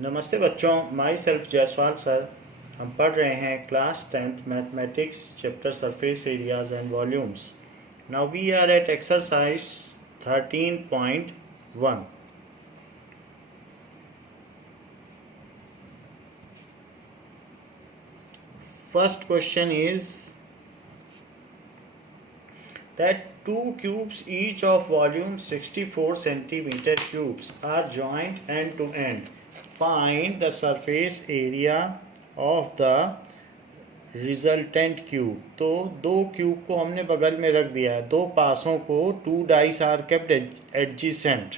नमस्ते बच्चों, my self Jaiswal sir. हम पढ़ रहे हैं class 10th mathematics chapter surface areas and volumes. Now we are at exercise 13.1. First question is that two cubes each of volume 64 centimeter cubes are joined end to end. Find the surface area of the resultant cube. तो दो cube को हमने बगल में रख दिया है, दो पासों को, two dice are kept adjacent.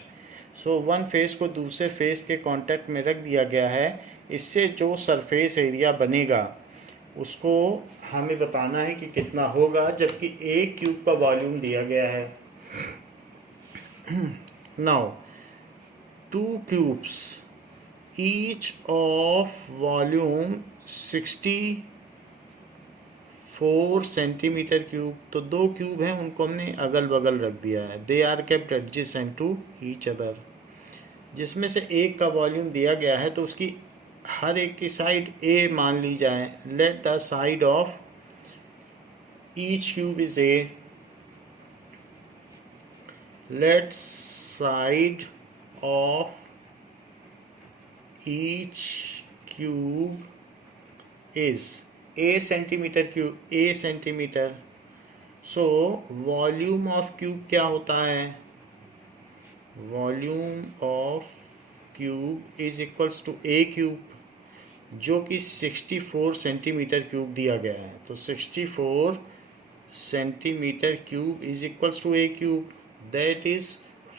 So one face को दूसरे फेस के कांटेक्ट में रख दिया गया है। इससे जो सरफेस एरिया बनेगा उसको हमें बताना है कि कितना होगा, जबकि एक क्यूब का वॉल्यूम दिया गया है। Now to cubes each of volume 64 centimetre cube. तो दो क्यूब हैं, उनको हमने अगल बगल रख दिया है। They are kept adjacent to each other. जिसमें से एक का वॉल्यूम दिया गया है तो उसकी हर एक की साइड ए मान ली जाए। Let the side of each cube is a. Let side of each cube is a centimetre cube, a centimetre. So volume of cube क्या होता है? Volume of cube is equals to a cube, जो कि 64 centimetre cube दिया गया है। तो 64 centimetre cube is equals to a cube. That is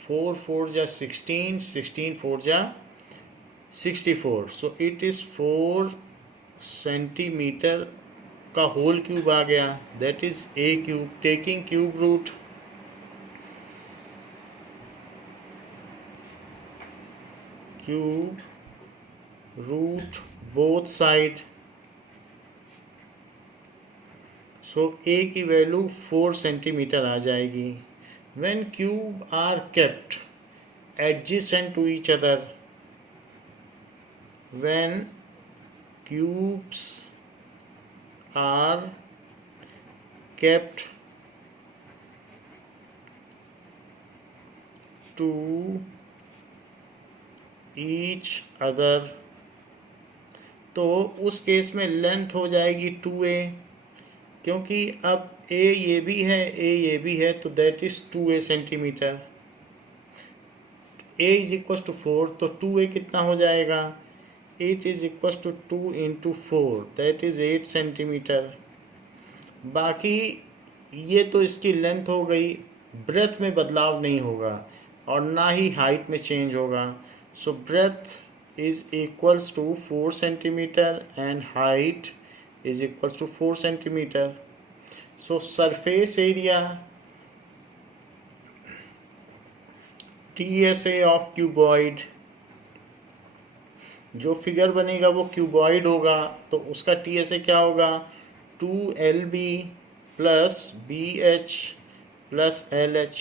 4 4 जा 16, 16 4 जा 64। सो इट इज 4 सेंटीमीटर का होल क्यूब आ गया। That is a cube. Taking cube root, cube root both side. So a की वैल्यू 4 सेंटीमीटर आ जाएगी। When cube are kept adjacent to each other, when cubes are kept to each other, तो उस case में length हो जाएगी 2a, क्योंकि अब a ये भी है, a ये भी है, तो that is 2a centimetre. a is equal to 4, तो 2a कितना हो जाएगा? 8 is equals to 2 into 4, that is 8 centimetre. बाकी ये तो इसकी लेंथ हो गई, ब्रेथ में बदलाव नहीं होगा और ना ही हाइट में चेंज होगा। So breadth is equals to 4 centimetre and height is equals to 4 centimetre. So surface area TSA of cuboid, जो फिगर बनेगा वो क्यूबॉइड होगा, तो उसका TSA क्या होगा? 2LB plus BH plus LH।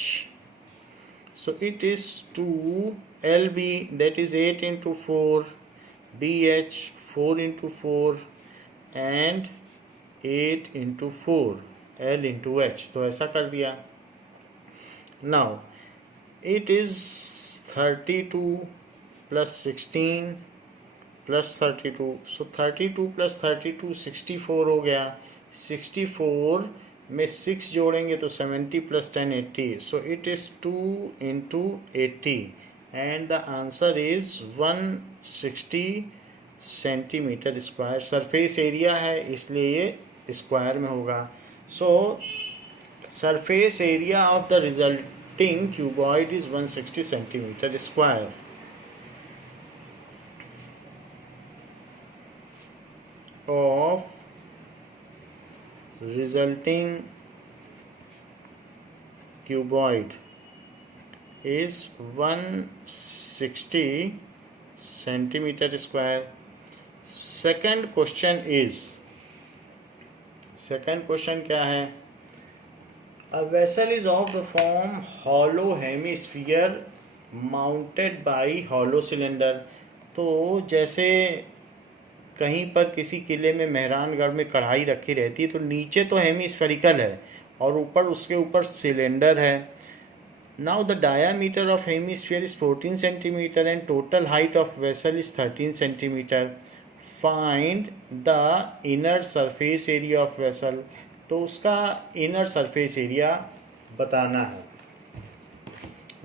So it is 2LB, that is 8 into 4, BH 4 into 4 and 8 into 4, L into H। तो ऐसा कर दिया। Now it is 32 plus 16 plus 32। So 32 plus 32 64 हो गया। 64 में 6 जोड़ेंगे तो 70 plus 10 80। So it is 2 into 80 and the answer is 160 centimetre square. Surface area है इसलिए ये स्क्वायर में होगा। सो surface area of the resulting cuboid is 160 centimetre square. of resulting cuboid is 160 centimeter square. Second question क्या है? A vessel is of the form hollow hemisphere mounted by hollow cylinder. तो जैसे कहीं पर किसी किले में मेहरानगढ़ में कढ़ाई रखी रहती है तो नीचे तो हेमिस्फेरिकल है और ऊपर उसके ऊपर सिलेंडर है. Now the diameter of hemisphere is 14 centimetre and total height of vessel is 13 centimetre. Find the inner surface area of vessel. तो उसका इनर सरफेस एरिया बताना है.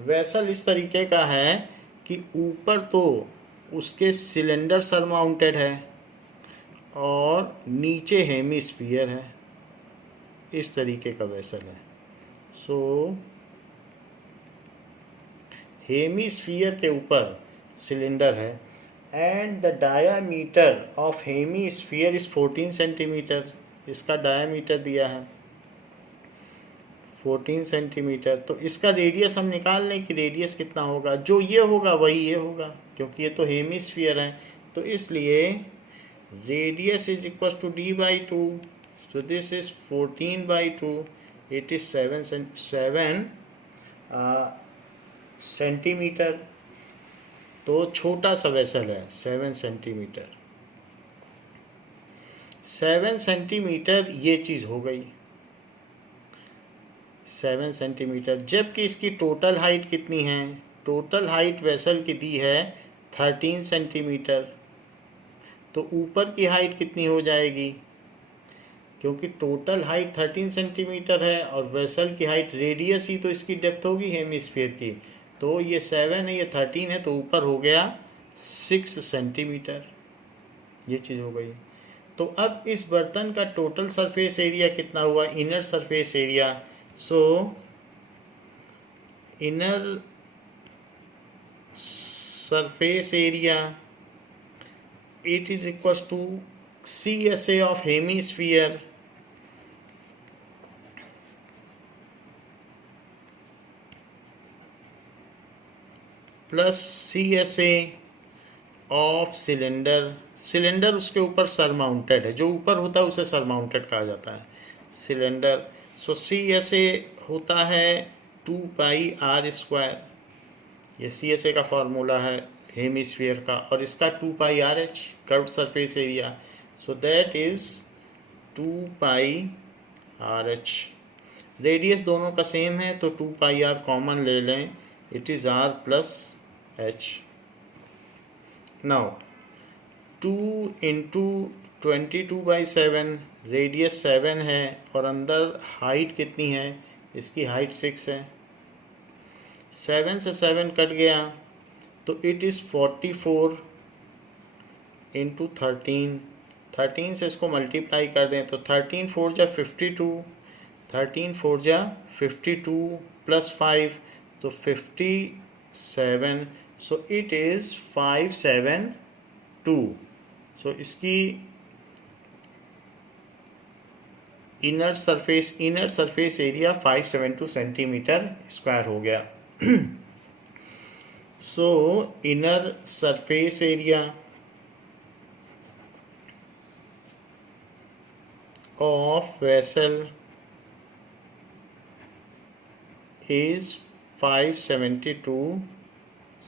वेसल इस तरीके का है कि ऊपर तो उसके सिलेंडर सरमाउंटेड है और नीचे हेमिस्फीयर है. इस तरीके का वेसल है. सो हेमिस्फीयर के ऊपर सिलेंडर है and the diameter of hemisphere is 14 centimetre. इसका डायामीटर दिया है 14 सेंटीमीटर. तो इसका रेडियस हम निकाल लें कि रेडियस कितना होगा. जो ये होगा वही ये होगा क्योंकि ये तो हेमिस्फीयर है. तो इसलिए radius is equal to d/2. So this is 14/2. It is 7 centimetre. तो छोटा सा वेसल है 7 सेंटीमीटर. 7 सेंटीमीटर ये चीज़ हो गई 7 सेंटीमीटर. जबकि इसकी टोटल हाइट कितनी है. टोटल हाइट वेसल की दी है 13 सेंटीमीटर. तो ऊपर की हाइट कितनी हो जाएगी क्योंकि टोटल हाइट 13 सेंटीमीटर है और वेसल की हाइट रेडियस ही तो इसकी डेप्थ होगी हेमिस्फीयर की. तो ये 7 है ये 13 है तो ऊपर हो गया 6 सेंटीमीटर. ये चीज़ हो गई. तो अब इस बर्तन का टोटल सरफेस एरिया कितना हुआ. Inner surface area. So inner surface area it is equals to CSA of hemisphere plus CSA of cylinder. Cylinder उसके ऊपर सरमाउंटेड है. जो ऊपर होता है उसे सरमाउंटेड कहा जाता है सिलेंडर. सो CSA होता है 2πr². ये CSA का फॉर्मूला है हेमिस्फीयर का और इसका 2πRH curved surface area. So that is 2πRH. Radius दोनों का सेम है तो 2πr कॉमन ले लें. It is r plus h. Now 2 into 22/7 radius 7 है और अंदर हाइट कितनी है. इसकी हाइट 6 है. 7 से 7 कट गया तो इट इज़ 44 इंटू 13. 13 से इसको मल्टीप्लाई कर दें तो 13 4 जा 52. 13 4 जा 52 प्लस 5 तो 57. सो इट इज़ 572. सो इसकी inner surface area 572 centimetre square हो गया. So inner surface area of vessel is 572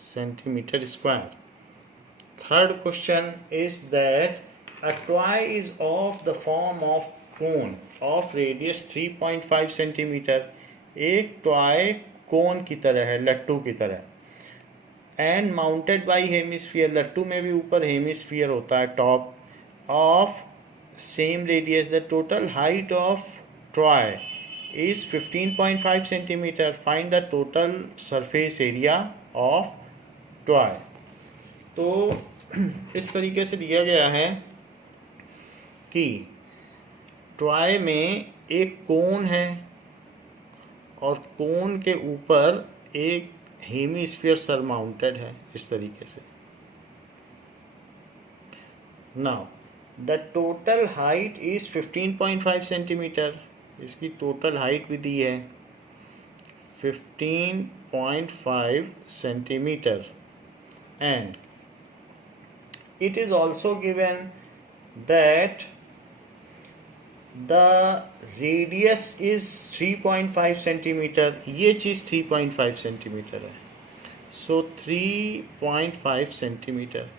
centimeter square. Third question is that a toy is of the form of cone of radius 3.5 centimeter. एक toy कोन की तरह है लट्टू की तरह. And mounted by hemisphere. लट्टू में भी ऊपर हेमिस्फीयर होता है top of same radius. The total height of toy is 15.5 centimetre. Find the total surface area of toy. तो इस तरीके से दिया गया है कि टॉय में एक कोन है और कोन के ऊपर एक हेमिस्फीयर सरमाउंटेड है इस तरीके से. Now the total height is 15.5 centimetre. इसकी टोटल हाइट भी दी है 15.5 centimetre and it is also given that the radius is 3.5 centimetre. ये चीज़ 3.5 सेंटीमीटर है. सो 3.5 सेंटीमीटर।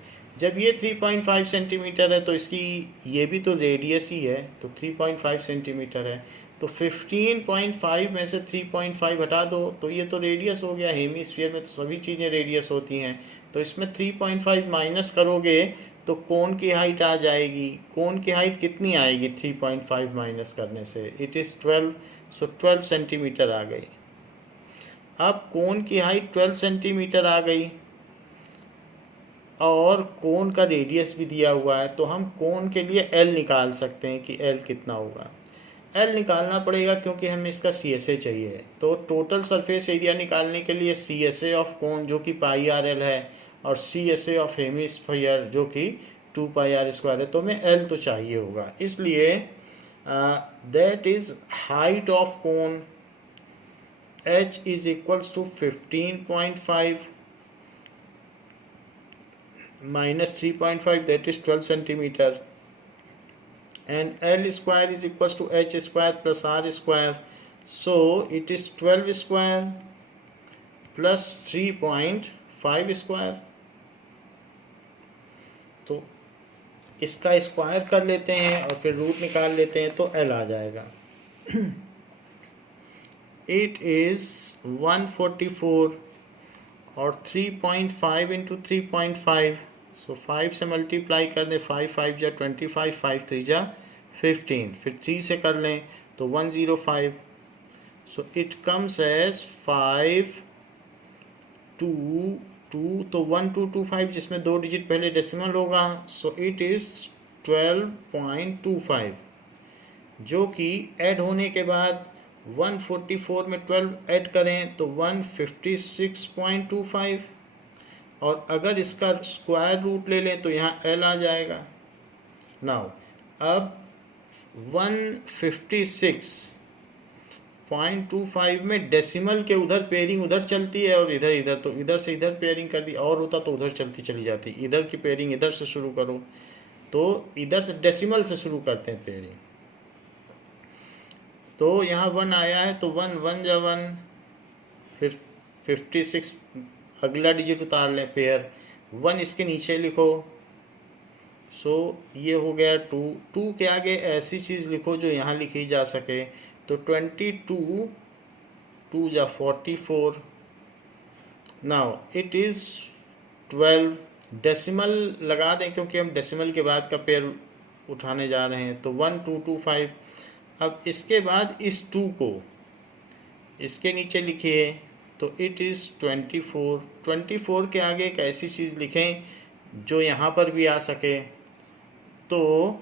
जब ये 3.5 सेंटीमीटर है तो इसकी ये भी तो रेडियस ही है, तो 3.5 सेंटीमीटर है, तो 15.5 में से 3.5 हटा दो तो ये तो रेडियस हो गया। हेमीस्फीयर में तो सभी चीज़ें रेडियस होती हैं, तो इसमें 3.5 माइनस करोगे तो कोन की हाइट आ जाएगी। कोन की हाइट कितनी आएगी 3.5 माइनस करने से? इट इज़ 12, सो 12 सेंटीमीटर आ गई। अब कोन की हाइट 12 सेंटीमीटर आ गई और कोन का रेडियस भी दिया हुआ है, तो हम कोन के लिए एल निकाल सकते हैं कि एल कितना होगा। एल निकालना पड़ेगा क्योंकि हमें इसका सी एस ए चाहिए। तो टोटल सरफेस एरिया निकालने के लिए सी एस ए ऑफ कोन जो कि पाई आर एल है और C S A of hemisphere जो कि 2 पाई आर स्क्वायर है, तो हमें एल तो चाहिए होगा। इसलिए that is height of cone h is equals to 15.5 minus 3.5, that is 12 centimeter, and L square is equals to h square plus r square, so it is 12 square plus 3.5 square। तो इसका square कर लेते हैं और फिर root निकाल लेते हैं तो L आ जाएगा। इट इज़ 144 और 3.5 इंटू 3.5, सो 5 से मल्टीप्लाई कर दें, 5 5 जा 25, 5 3 जा 15, फिर 3 से कर लें तो 105, सो इट कम्स एज 5 2 2, तो 1225 जिसमें 2 डिजिट पहले डेसिमल होगा, सो इट इज़ 12.25, जो कि ऐड होने के बाद 144 में 12 ऐड करें तो 156.25, और अगर इसका स्क्वायर रूट ले लें तो यहाँ L आ जाएगा। नाउ अब 156.25 में डेसिमल के उधर पेयरिंग उधर चलती है और इधर इधर, तो इधर से इधर पेयरिंग कर दी, और होता तो उधर चलती चली जाती। इधर की पेयरिंग इधर से शुरू करो, तो इधर से डेसिमल से शुरू करते हैं पेयरिंग। तो यहाँ 1 आया है तो 1 1 जा 1, फिर 56 अगला डिजिट उतार लें, पेयर 1 इसके नीचे लिखो, सो ये हो गया 2 2 के आगे ऐसी चीज़ लिखो जो यहाँ लिखी जा सके, तो 22 2 जा 44, नाउ इट इज़ 12। डेसिमल लगा दें क्योंकि हम डेसिमल के बाद का पेयर उठाने जा रहे हैं, तो 1225। अब इसके बाद इस 2 को इसके नीचे लिखिए, तो इट इज़ 24। 24 के आगे एक ऐसी चीज़ लिखें जो यहाँ पर भी आ सके, तो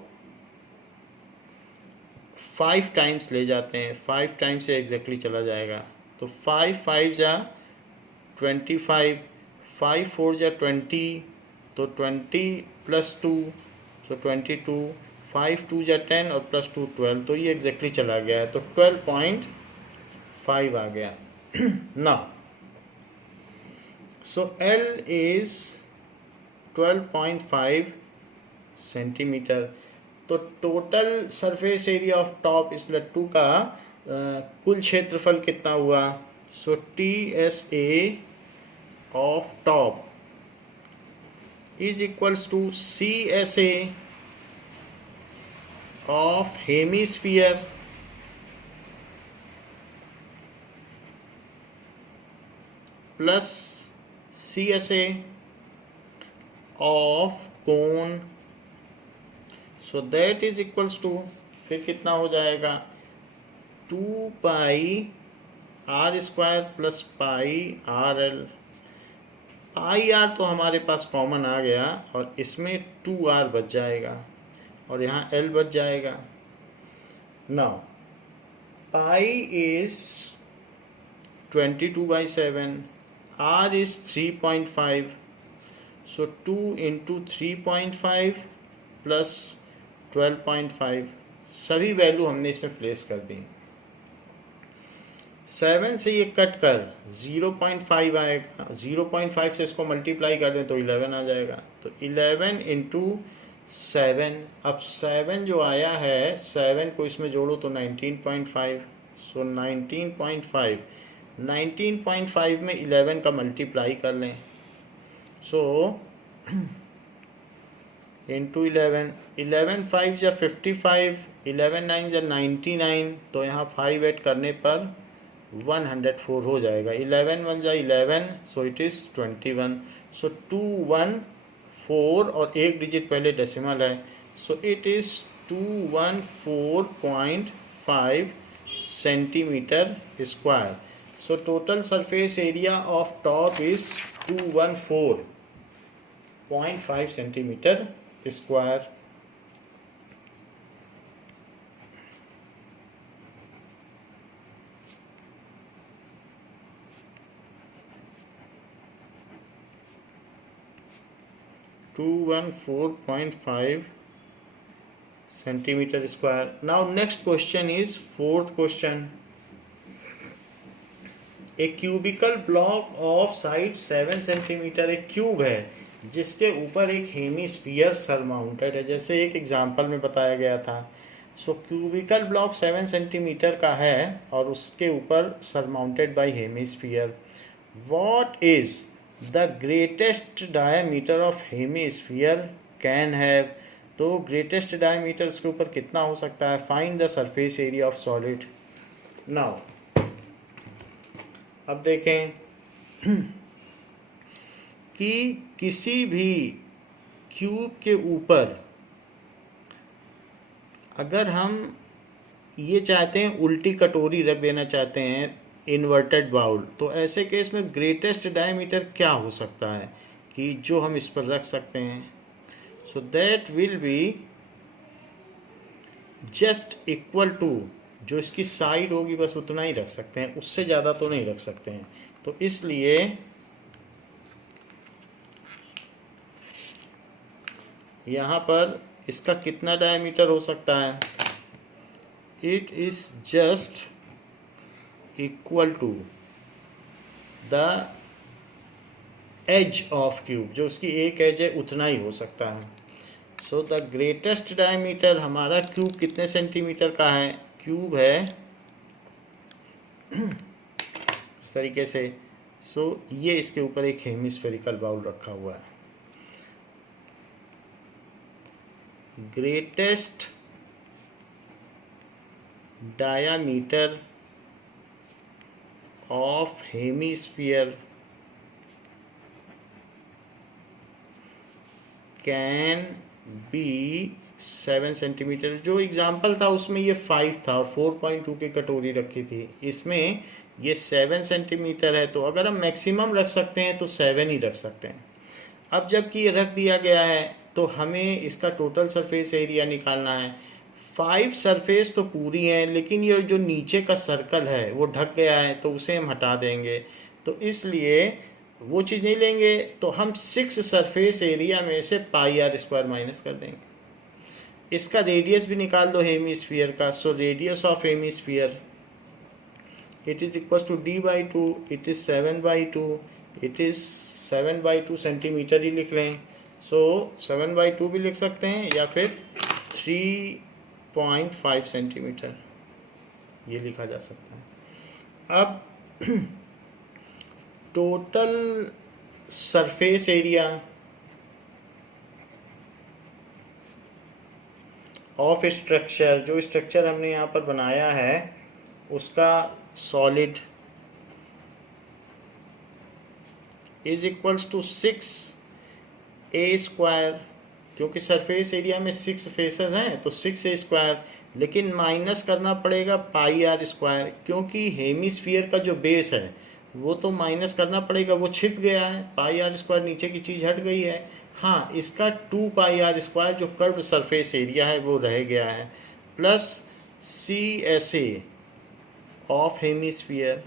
5 टाइम्स ले जाते हैं, 5 टाइम्स से एग्जैक्टली चला जाएगा, तो 5 5 जा 25, 5 4 जा 20, तो 20 प्लस 2, सो 22, 5 2 जा 10 और प्लस 2 12, तो ये एग्जैक्टली चला गया है, तो 12.5 आ गया। ना सो L इज 12.5 सेंटीमीटर। तो total surface area of top इस लट्टू का कुल क्षेत्रफल कितना हुआ? So TSA of top is equals to CSA of hemisphere plus CSA of cone, so that is equals to, फिर कितना हो जाएगा 2 pi r square plus pi r l. Pi r तो हमारे पास कॉमन आ गया और इसमें 2r बच जाएगा और यहाँ l बच जाएगा। Now pi is 22/7, r is 3.5, so 2 into 3.5 plus 12.5, सभी वैल्यू हमने इसमें प्लेस कर दी। 7 से ये कट कर 0.5 आएगा, 0.5 से इसको मल्टीप्लाई कर दें तो 11 आ जाएगा, तो 11 इंटू 7। अब 7 जो आया है 7 को इसमें जोड़ो तो 19.5, सो 19.5 19.5 में 11 का मल्टीप्लाई कर लें, सो इंटू 11, 11 5 या 55, 11 9 या 99, तो यहाँ 5 ऐड करने पर 104 हो जाएगा। 11 1 या 11, सो इट इज़ 21। सो 214 और एक डिजिट पहले डेसिमल है, so it is 214.5 centimetre square. So total surface area of top is 214.5 centimetre square. To 114.5 centimetre square. Now next question is fourth question. A cubical block of side 7 centimetre, एक क्यूब है जिसके ऊपर एक hemisphere surmounted है, जैसे एक example में बताया गया था। सो क्यूबिकल ब्लॉक 7 सेंटीमीटर का है और उसके ऊपर surmounted bye hemisphere. What is the greatest diameter of hemisphere can have, तो ग्रेटेस्ट डायमीटर उसके ऊपर कितना हो सकता है। Find the surface area of solid. Now अब देखें कि किसी भी क्यूब के ऊपर अगर हम ये चाहते हैं उल्टी कटोरी रख देना चाहते हैं, इन्वर्टेड बाउल, तो ऐसे केस में ग्रेटेस्ट डायमीटर क्या हो सकता है कि जो हम इस पर रख सकते हैं। So that will be just equal to, जो इसकी साइड होगी बस उतना ही रख सकते हैं, उससे ज़्यादा तो नहीं रख सकते हैं। तो इसलिए यहाँ पर इसका कितना डायमीटर हो सकता है, it is just equal to the edge of cube, जो उसकी एक एज है उतना ही हो सकता है। सो द ग्रेटेस्ट डायमीटर हमारा क्यूब कितने सेंटीमीटर का है, क्यूब है इस तरीके से। सो ये इसके ऊपर एक हेमिस्फेरिकल बाउल रखा हुआ है। Greatest diameter of hemisphere can be 7 centimetre. जो एग्जाम्पल था उसमें ये 5 था और 4.2 की कटोरी रखी थी, इसमें ये 7 सेंटीमीटर है। तो अगर हम मैक्सिमम रख सकते हैं तो 7 ही रख सकते हैं। अब जबकि ये रख दिया गया है तो हमें इसका टोटल सरफेस एरिया निकालना है। 5 सरफेस तो पूरी हैं, लेकिन ये जो नीचे का सर्कल है वो ढक गया है, तो उसे हम हटा देंगे। तो इसलिए वो चीज़ नहीं लेंगे, तो हम 6 सरफेस एरिया में से पाई आर स्क्वायर माइनस कर देंगे। इसका रेडियस भी निकाल दो हेमिस्फीयर का। So radius of hemisphere it is equal to d/2, it is 7/2, it is 7/2 centimetre ही लिख लें। सो 7/2 भी लिख सकते हैं या फिर 3.5 सेंटीमीटर ये लिखा जा सकता है। अब total surface area of structure, जो स्ट्रक्चर हमने यहाँ पर बनाया है उसका solid, is equals to 6a², क्योंकि सरफेस एरिया में 6 फेसेस हैं तो 6a², लेकिन माइनस करना पड़ेगा पाई आर स्क्वायर, क्योंकि हेमिस्फीयर का जो बेस है वो तो माइनस करना पड़ेगा, वो छिप गया है। पाई आर स्क्वायर नीचे की चीज़ हट गई है। हाँ, इसका 2 पाई आर स्क्वायर जो कर्व सरफेस एरिया है वो रह गया है, plus CSA of hemisphere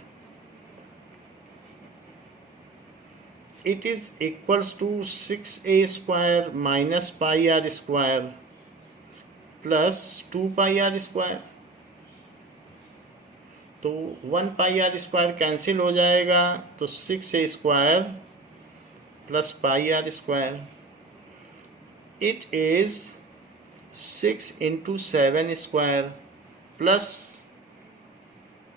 it is equals to 6a² minus pi r square plus 2 pi r square। तो 1 पाई आर स्क्वायर कैंसिल हो जाएगा, तो 6a² plus pi r square, it is 6 × 7² plus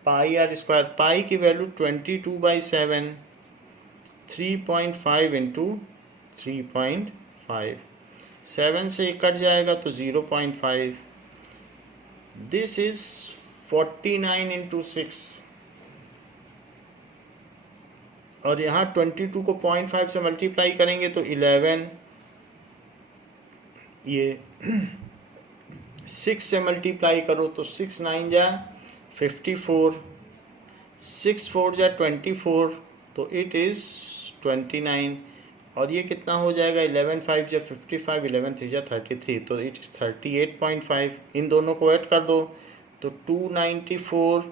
pi r square, pi की value 22/7, 3.5 into 3.5, 7 से cut जाएगा तो 0.5, this is 49 into 6, और यहाँ 22 को 0.5 से मल्टीप्लाई करेंगे तो 11, ये 6 से मल्टीप्लाई करो तो 6 9 जा 54, 6 4 जा 24, तो इट इज़ 29, और ये कितना हो जाएगा 11 5 जा 55, 11 3 जा 33, तो इट इज़ 38.5। इन दोनों को ऐड कर दो तो 294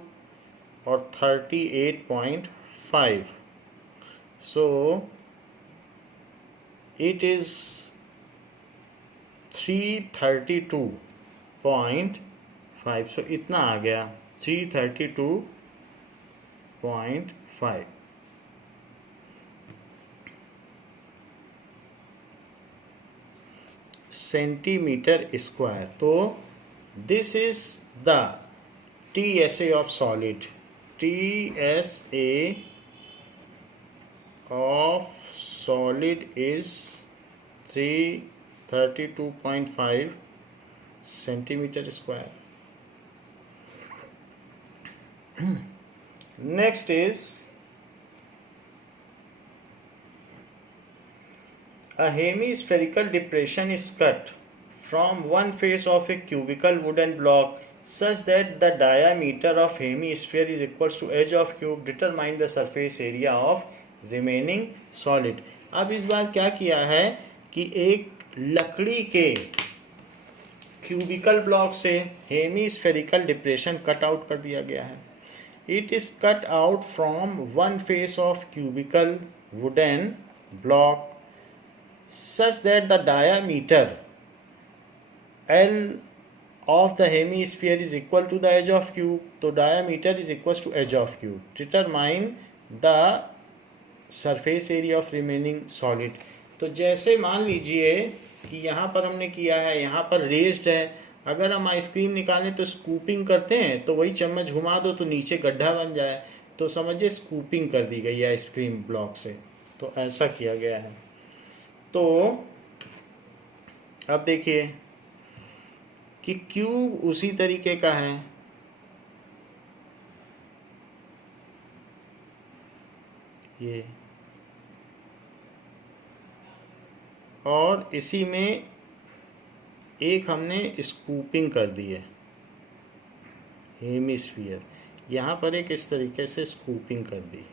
और 38.5, so it is 332.5, so इतना आ गया 332.5। Centimetre square. तो this is the TSA of solid, TSA of solid is 332.5 centimeter square. Next is a hemispherical depression is cut from one face of a cubical wooden block such that the diameter of hemisphere is equals to edge of cube. Determine the surface area of remaining solid. अब इस बार क्या किया है कि एक लकड़ी के cubical block से हेमीस्फेरिकल डिप्रेशन कट आउट कर दिया गया है। It is cut out from one face of cubical wooden block such that the diameter L of the hemisphere is equal to the edge of cube. तो diameter is equals to edge of cube. Determine the surface area of remaining solid. तो जैसे मान लीजिए कि यहाँ पर हमने किया है, यहाँ पर रेस्ड है, अगर हम आइसक्रीम निकालें तो स्कूपिंग करते हैं, तो वही चम्मच घुमा दो तो नीचे गड्ढा बन जाए, तो समझिए स्कूपिंग कर दी गई है आइसक्रीम ब्लॉक से, तो ऐसा किया गया है। तो अब देखिए कि क्यूब उसी तरीके का है, ये, और इसी में एक हमने स्कूपिंग कर दी है हेमिस्फीयर, यहाँ पर एक इस तरीके से स्कूपिंग कर दी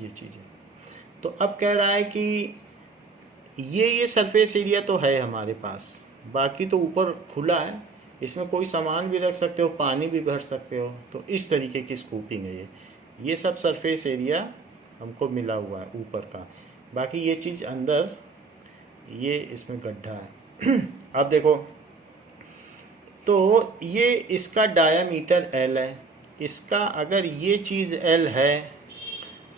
ये चीज़ें। तो अब कह रहा है कि ये सरफेस एरिया तो है हमारे पास, बाकी तो ऊपर खुला है, इसमें कोई सामान भी रख सकते हो, पानी भी भर सकते हो, तो इस तरीके की स्कूपिंग है ये सब सरफेस एरिया हमको मिला हुआ है ऊपर का, बाकी ये चीज़ अंदर ये इसमें गड्ढा है। अब देखो तो ये इसका डायामीटर L है, इसका अगर ये चीज़ L है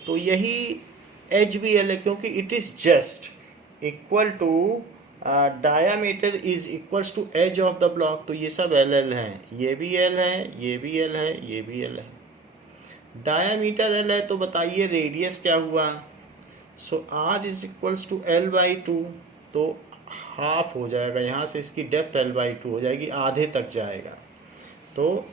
तो यही एज भी L है, क्योंकि it is just equal to diameter is equals to edge of the block, तो ये सब L L है, ये भी L है, ये भी L है, ये भी L है। डायामीटर L है तो बताइए रेडियस क्या हुआ, so R is equals to L/2, तो हाफ हो जाएगा, यहाँ से इसकी डेप्थ L/2 हो जाएगी, आधे तक जाएगा, तो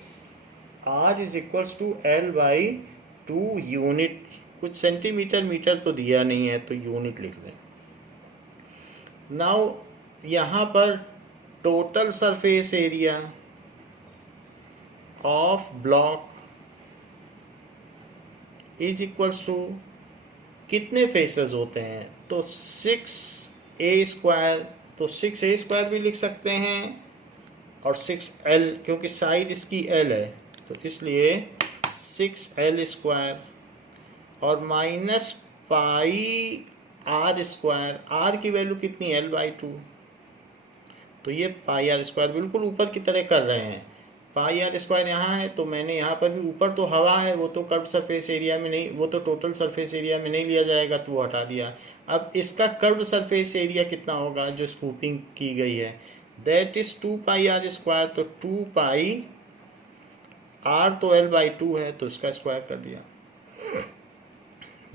R is equals to L/2 unit, कुछ सेंटीमीटर मीटर तो दिया नहीं है तो यूनिट लिख लें। नाउ यहाँ पर total surface area of block is equals to कितने फेसेस होते हैं, तो 6a², तो 6a² भी लिख सकते हैं और 6l, क्योंकि साइड इसकी L है तो इसलिए 6l² और माइनस पाई r², r की वैल्यू कितनी L/2, तो ये पाई r², बिल्कुल ऊपर की तरह कर रहे हैं। पाई r² यहाँ है तो मैंने यहाँ पर भी, ऊपर तो हवा है वो तो कर्व सरफेस एरिया में नहीं, वो तो टोटल सरफेस एरिया में नहीं लिया जाएगा तो वो हटा दिया। अब इसका कर्व सरफेस एरिया कितना होगा जो स्कूपिंग की गई है, दैट इज 2 पाई r², तो 2 पाई r तो l/2 है तो इसका स्क्वायर कर दिया।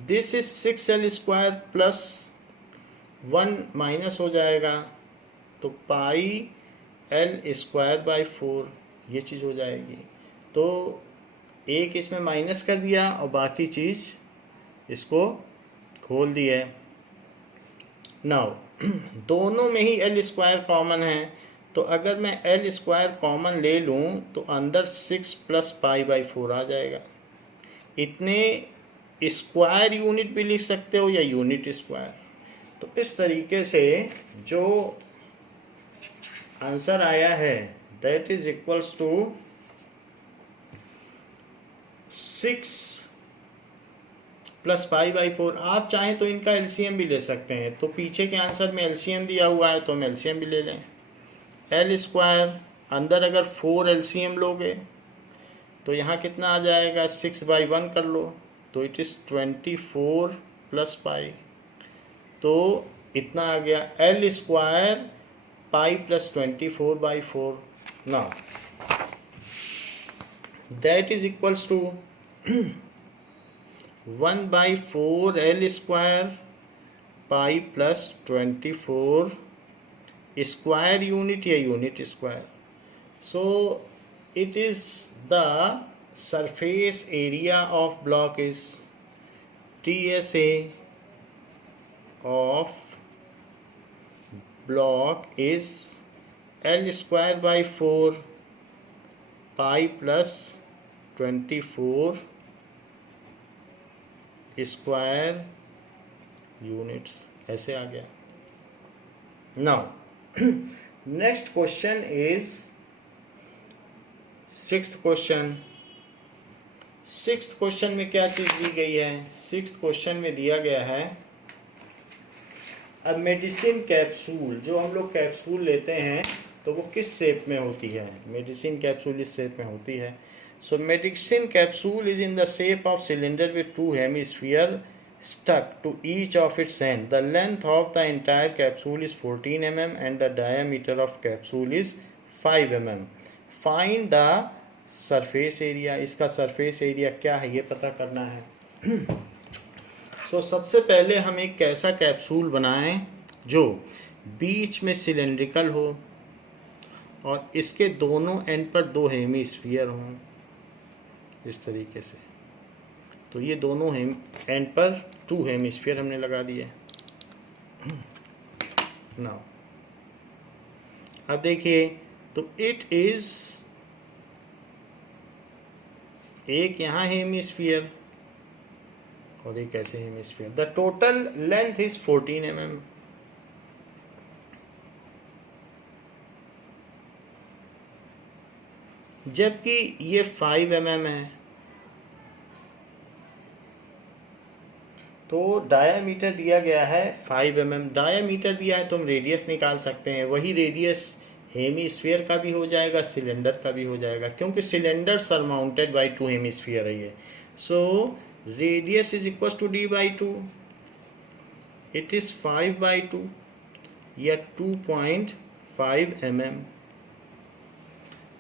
This is 6l² plus 1 minus हो जाएगा तो πl²/4 ये चीज़ हो जाएगी। तो एक इसमें माइनस कर दिया और बाकी चीज़ इसको खोल दी है। नाउ दोनों में ही l² कॉमन है, तो अगर मैं l² कॉमन ले लूँ तो अंदर 6 + π/4 आ जाएगा। इतने स्क्वायर यूनिट भी लिख सकते हो या यूनिट स्क्वायर। तो इस तरीके से जो आंसर आया है दैट इज इक्वल्स टू 6 + π/4। आप चाहें तो इनका एलसीएम भी ले सकते हैं, तो पीछे के आंसर में एलसीएम दिया हुआ है तो हम एलसीएम भी ले लें। l² अंदर अगर 4 एलसीएम लोगे तो यहाँ कितना आ जाएगा, 6/1 कर लो तो इट इज़ 24 + π, तो इतना आ गया l² π + 24/4। Now that is equals to 1/4l² π + 24 square unit या unit square. So it is the surface area of block is TSA of block is l²/4 π + 24 square units. ऐसे आ गया। Now next question is 6th question. 6th question में क्या चीज़ दी गई है? 6th question में दिया गया है अब मेडिसिन कैप्सूल, जो हम लोग कैप्सूल लेते हैं तो वो किस शेप में होती है? मेडिसिन कैप्सूल इस शेप में होती है। सो medicine capsule is in the shape of cylinder with 2 hemisphere stuck to each of its end. The length of the entire capsule is 14 mm and the diameter of capsule is 5 mm. Find the surface area. इसका surface area क्या है ये पता करना है। सो सबसे पहले हम एक कैसा कैप्सूल बनाएं जो बीच में सिलेंड्रिकल हो और इसके दोनों एंड पर 2 हेमिस्फीयर हों इस तरीके से। तो ये दोनों एंड पर 2 हेमिस्फीयर हमने लगा दिए। नाउ अब देखिए, तो इट इज एक यहाँ हेमिस्फीयर और एक ऐसे hemisphere. The total length is 14 mm। जबकि ये 5 mm है, तो डायामीटर दिया गया है 5 mm। डायामीटर दिया है तो हम रेडियस निकाल सकते हैं। वही रेडियस हेमिस्फीयर का भी हो जाएगा, सिलेंडर का भी हो जाएगा, क्योंकि सिलेंडर सरमाउंटेड बाय 2 हेमिस्फीयर है ये। So radius is equal to d/2। It is 5/2 या 2.5 mm।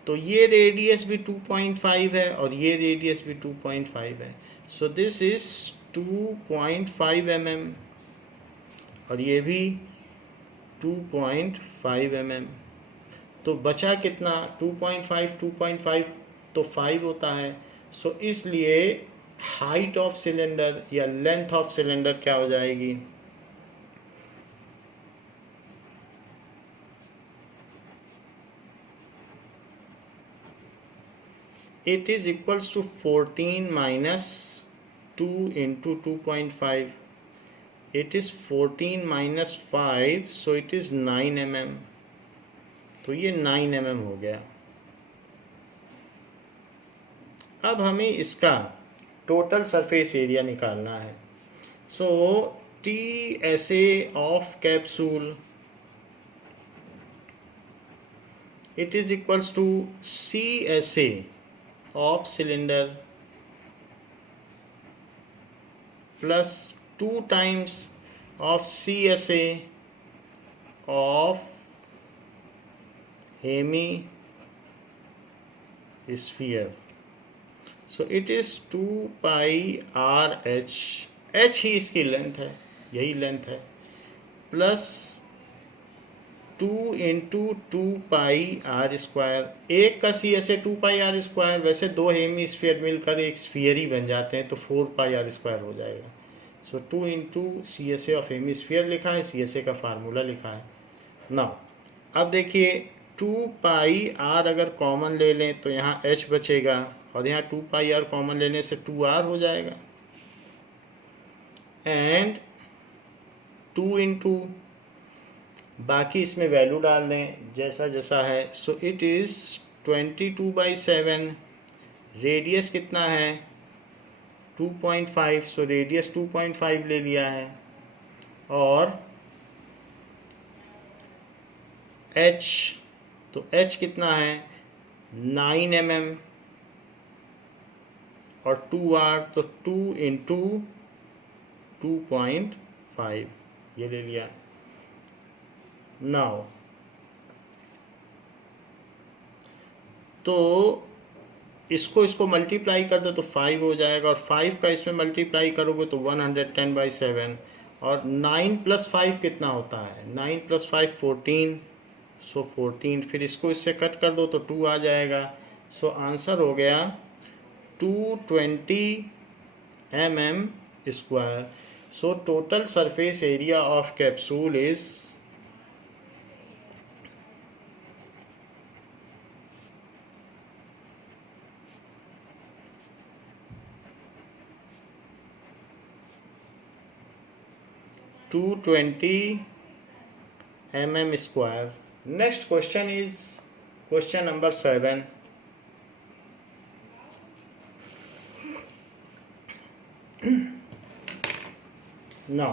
तो ये रेडियस भी 2.5 है और ये रेडियस भी 2.5 है। सो दिस इज 2.5 mm और ये भी 2.5 mm। तो बचा कितना? 2.5 तो 5 होता है। सो इसलिए हाइट ऑफ सिलेंडर या लेंथ ऑफ सिलेंडर क्या हो जाएगी? It is equals to 14 minus 2 into 2.5. It is 14 minus 5, so it is 9 mm। तो ये 9 mm हो गया। अब हमें इसका टोटल सरफेस एरिया निकालना है। So TSA of capsule it is equals to CSA of cylinder plus 2 times of CSA of hemisphere। So it is 2 pi r h, h ही इसकी लेंथ है, यही लेंथ है, plus 2 into 2 pi r square. एक का C S A 2 pi r square, वैसे दो Hemy sphere मिलकर एक स्फीयर ही बन जाते हैं, तो 4 पाई आर स्क्वायर हो जाएगा। So 2 into C S A of hemisphere लिखा है, सी एस ए का फार्मूला लिखा है ना। अब देखिए 2 पाई आर अगर कॉमन ले लें तो यहाँ h बचेगा, और यहाँ 2 पाई आर कॉमन लेने से 2r हो जाएगा, एंड 2 इंटू बाकी इसमें वैल्यू डाल दें जैसा जैसा है। So it is 22/7। रेडियस कितना है 2.5, सो रेडियस 2.5 ले लिया है, और h, तो h कितना है 9 mm, और 2r तो 2 इंटू 2.5 ये ले लिया। नाउ तो इसको मल्टीप्लाई कर दो तो 5 हो जाएगा, और 5 का इसमें मल्टीप्लाई करोगे तो 110/7, और 9 + 5 कितना होता है 9 + 5 14, सो 14, फिर इसको इससे कट कर दो तो 2 आ जाएगा। सो आंसर हो गया 220 mm²। So total surface area of capsule is 220 mm²। Next question is question number 7. Now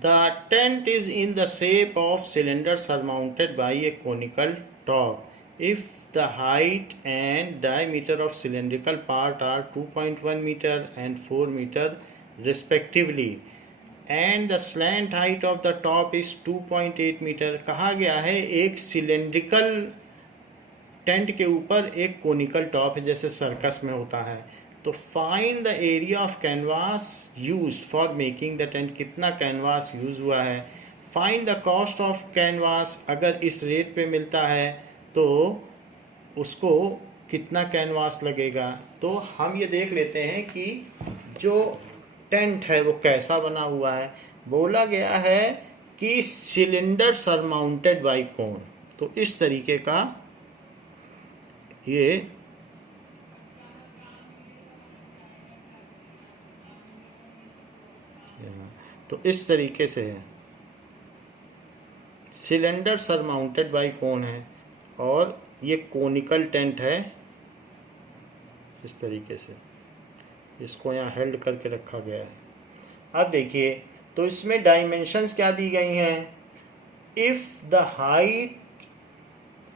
the tent is in the shape of cylinder surmounted by a conical top. If the height and diameter of cylindrical part are 2.1 meter and 4 meter respectively, and the slant height of the top is 2.8 meter, कहा गया है एक cylindrical tent के ऊपर एक conical top है जैसे circus में होता है, तो find the area of canvas used for making the tent, कितना कैनवास यूज हुआ है। Find the cost of canvas, अगर इस रेट पे मिलता है तो उसको कितना कैनवास लगेगा। तो हम ये देख लेते हैं कि जो टेंट है वो कैसा बना हुआ है। बोला गया है कि सिलेंडर सरमाउंटेड बाय कोन, तो इस तरीके का ये तो इस तरीके से है, सिलेंडर सरमाउंटेड बाय कोन है, और ये कोनिकल टेंट है इस तरीके से, इसको यहाँ हेल्ड करके रखा गया है। अब देखिए तो इसमें डायमेंशंस क्या दी गई हैं। If the height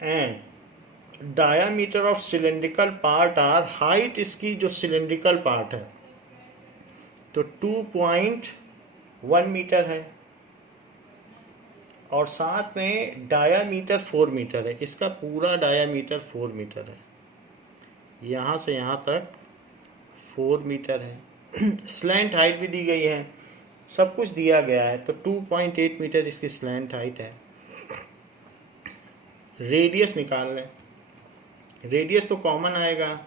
and diameter of cylindrical part are, height इसकी जो सिलेंड्रिकल पार्ट है तो 2.1 मीटर है, और साथ में डायामीटर 4 मीटर है, इसका पूरा डायामीटर 4 मीटर है, यहाँ से यहाँ तक 4 मीटर है। स्लैंट हाइट भी दी गई है, सब कुछ दिया गया है, तो 2.8 मीटर इसकी स्लैंट हाइट है। रेडियस निकाल लें, रेडियस तो कॉमन आएगा,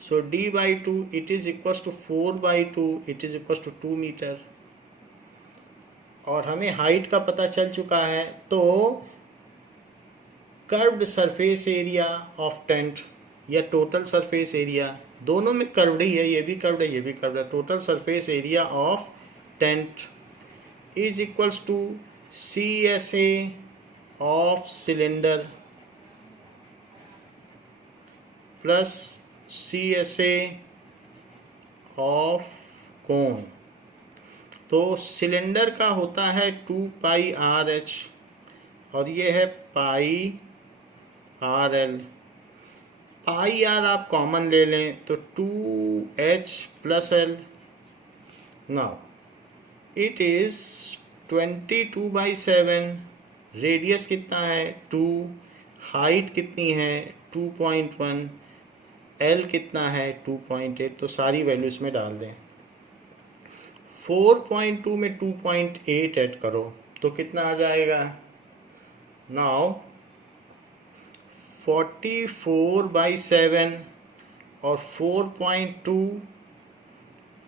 so d/2 it is equals to 4/2, it is equals to 2 metre, और हमें हाइट का पता चल चुका है। तो curved surface area of tent या टोटल सरफेस एरिया, दोनों में कर्व्ड ही है, ये भी कर्व्ड है ये भी कर्व्ड है, total surface area of tent is equals to CSA of cylinder plus CSA of cone. तो सिलेंडर का होता है 2πRH, और ये है πRL। πR आप कॉमन ले लें तो 2H + L। Now it is 22/7 radius कितना है 2, हाइट कितनी है 2.1, एल कितना है 2.8, तो सारी वैल्यूज में डाल दें। 4.2 में 2.8 ऐड करो तो कितना आ जाएगा। नाउ 44/7 और 4.2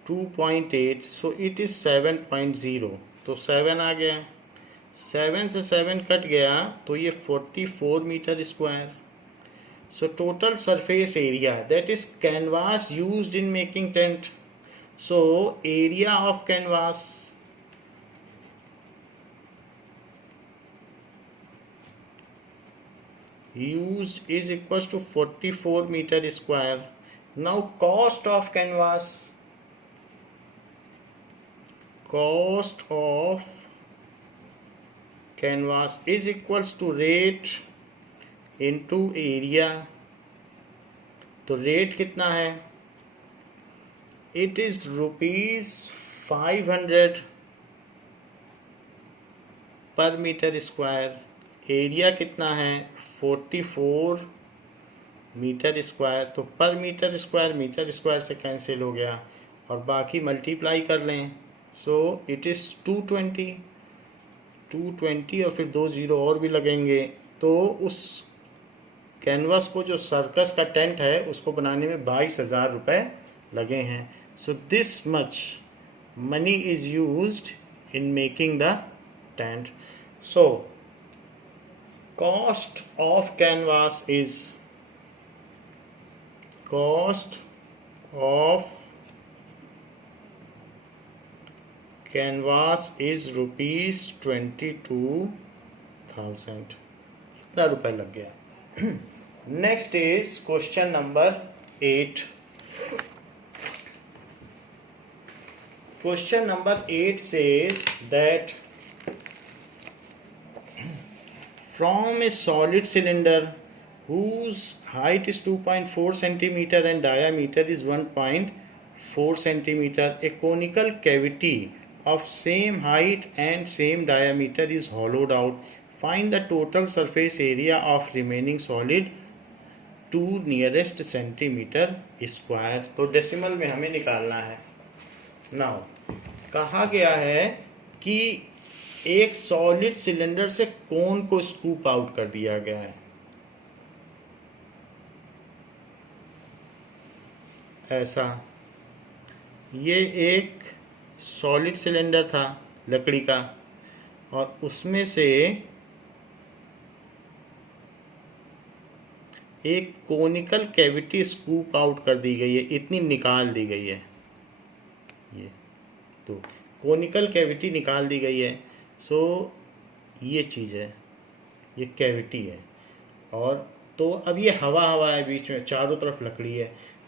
2.8, सो इट इज 7.0, तो 7 आ गया। 7 से 7 कट गया तो ये 44 metre square. So total surface area that is canvas used in making tent. So area of canvas used is equals to 44 meter square. Now cost of canvas, cost of canvas is equals to rate into area. तो rate कितना है, it is ₹500 पर metre square. Area कितना है 44 metre square, तो पर metre square से cancel हो गया और बाकी मल्टीप्लाई कर लें। सो इट इज़ 220 और फिर 2 ज़ीरो और भी लगेंगे। तो उस कैनवास को जो सर्कस का टेंट है उसको बनाने में 22,000 रुपये लगे हैं। So this much money is used in making the tent. So cost of canvas is ₹22,000। इतना रुपए लग गया। Next is question number 8। Question number 8 says that from a solid cylinder whose height is 2.4 centimeter and diameter is 1.4 centimeter, a conical cavity of same height and same diameter is hollowed out. Find the total surface area of remaining solid to nearest centimeter square. तो decimal में हमें निकालना है। Now कहा गया है कि एक सॉलिड सिलेंडर से कोन को स्कूप आउट कर दिया गया है। ऐसा ये एक सॉलिड सिलेंडर था लकड़ी का और उसमें से एक कोनिकल कैविटी स्कूप आउट कर दी गई है, इतनी निकाल दी गई है। ये तो कोनिकल कैविटी निकाल दी गई है। सो ये चीज़ है, ये कैविटी है और तो अब ये हवा है बीच में, चारों तरफ लकड़ी है,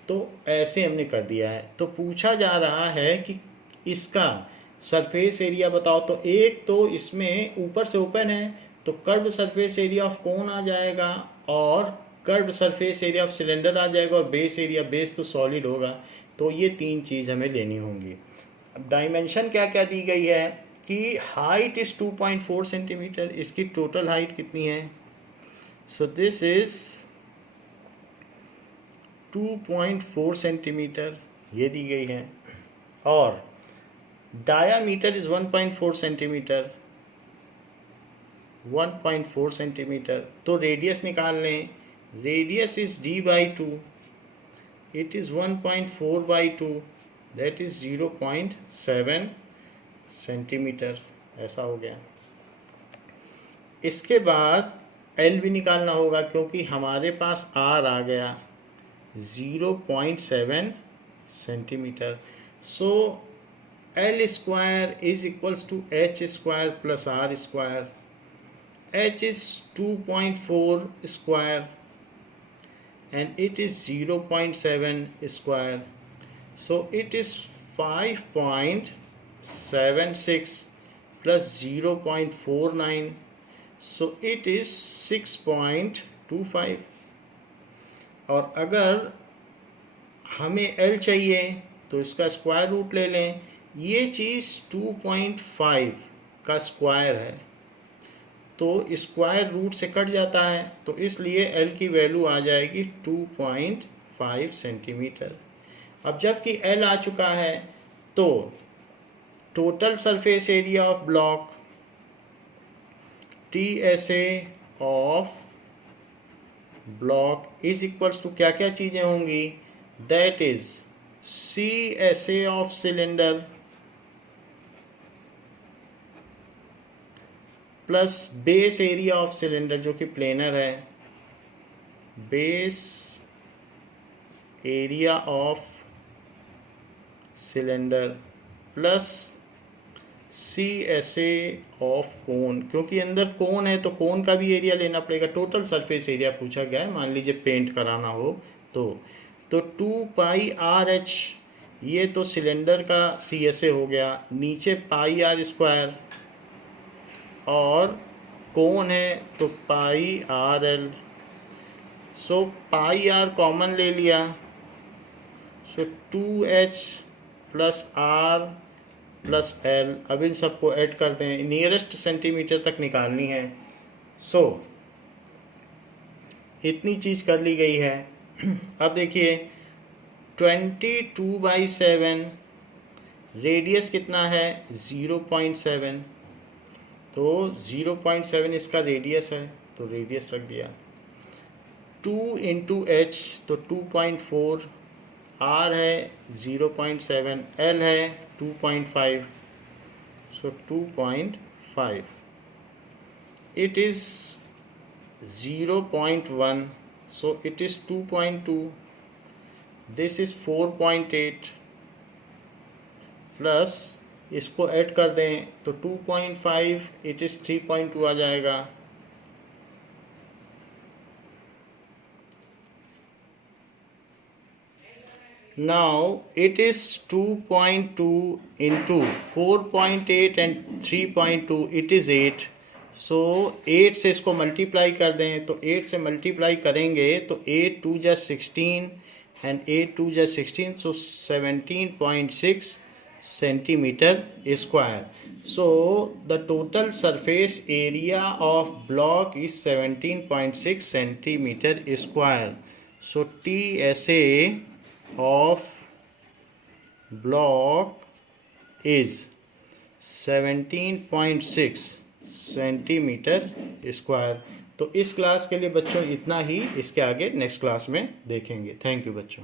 तो ऐसे हमने कर दिया है। तो पूछा जा रहा है कि इसका सरफेस एरिया बताओ। तो एक तो इसमें ऊपर से ओपन है तो curved surface area of cone आ जाएगा और curved surface area of cylinder आ जाएगा और बेस एरिया, बेस तो सॉलिड होगा। तो ये तीन चीज़ हमें लेनी होंगी। अब डायमेंशन क्या क्या दी गई है कि हाइट इज़ 2.4 सेंटीमीटर, इसकी टोटल हाइट कितनी है। सो दिस इज 2.4 सेंटीमीटर ये दी गई है और डायामीटर इज 1.4 सेंटीमीटर, 1.4 सेंटीमीटर। तो रेडियस निकाल लें। Radius is d/2, it is 1.4/2, that is 0.7 centimetre. ऐसा हो गया। इसके बाद L भी निकालना होगा क्योंकि हमारे पास R आ गया 0.7 centimetre. So L square is equals to H square plus R square. H is 2.4 square and it is 0.7 square. So it is 5.76 plus 0.49. So it is 6.25. और अगर हमें L चाहिए तो इसका स्क्वायर रूट ले लें। ये चीज़ 2.5 का स्क्वायर है तो स्क्वायर रूट से कट जाता है, तो इसलिए एल की वैल्यू आ जाएगी 2.5 सेंटीमीटर। अब जबकि एल आ चुका है तो total surface area of block TSA of block is equals to क्या क्या चीजें होंगी, that is CSA of cylinder plus base area of cylinder जो कि प्लेनर है, base area of cylinder plus CSA of cone, क्योंकि अंदर कोन है तो कोन का भी एरिया लेना पड़ेगा। टोटल सरफेस एरिया पूछा गया है, मान लीजिए पेंट कराना हो तो 2πRH ये तो सिलेंडर का CSA हो गया, नीचे πr² और कोन है तो πRL। सो πr कॉमन ले लिया, सो 2H plus R plus L। अब इन सबको ऐड कर दें, नियरेस्ट सेंटीमीटर तक निकालनी है। सो इतनी चीज़ कर ली गई है। अब देखिए 22/7 रेडियस कितना है 0.7, तो 0.7 इसका रेडियस है, तो रेडियस रख दिया। 2 × H तो 2.4, R है 0.7, L है 2.5, so 2.5, it is 0.1, so it is 2.2, this is 4.8 plus इसको ऐड कर दें तो 2.5, it is 3.2 आ जाएगा। Now it is 2.2 into 4.8 and 3.2, it is 8। So 8 से इसको मल्टीप्लाई कर दें, तो 8 से मल्टीप्लाई करेंगे तो 8 2 जा 16 and 8 2 जा 16, so 17.6 centimeter square. So the total surface area of block is 17.6 centimeter square. So TSA of block is 17.6 centimetre square. तो इस क्लास के लिए बच्चों इतना ही, इसके आगे नेक्स्ट क्लास में देखेंगे। थैंक यू बच्चों।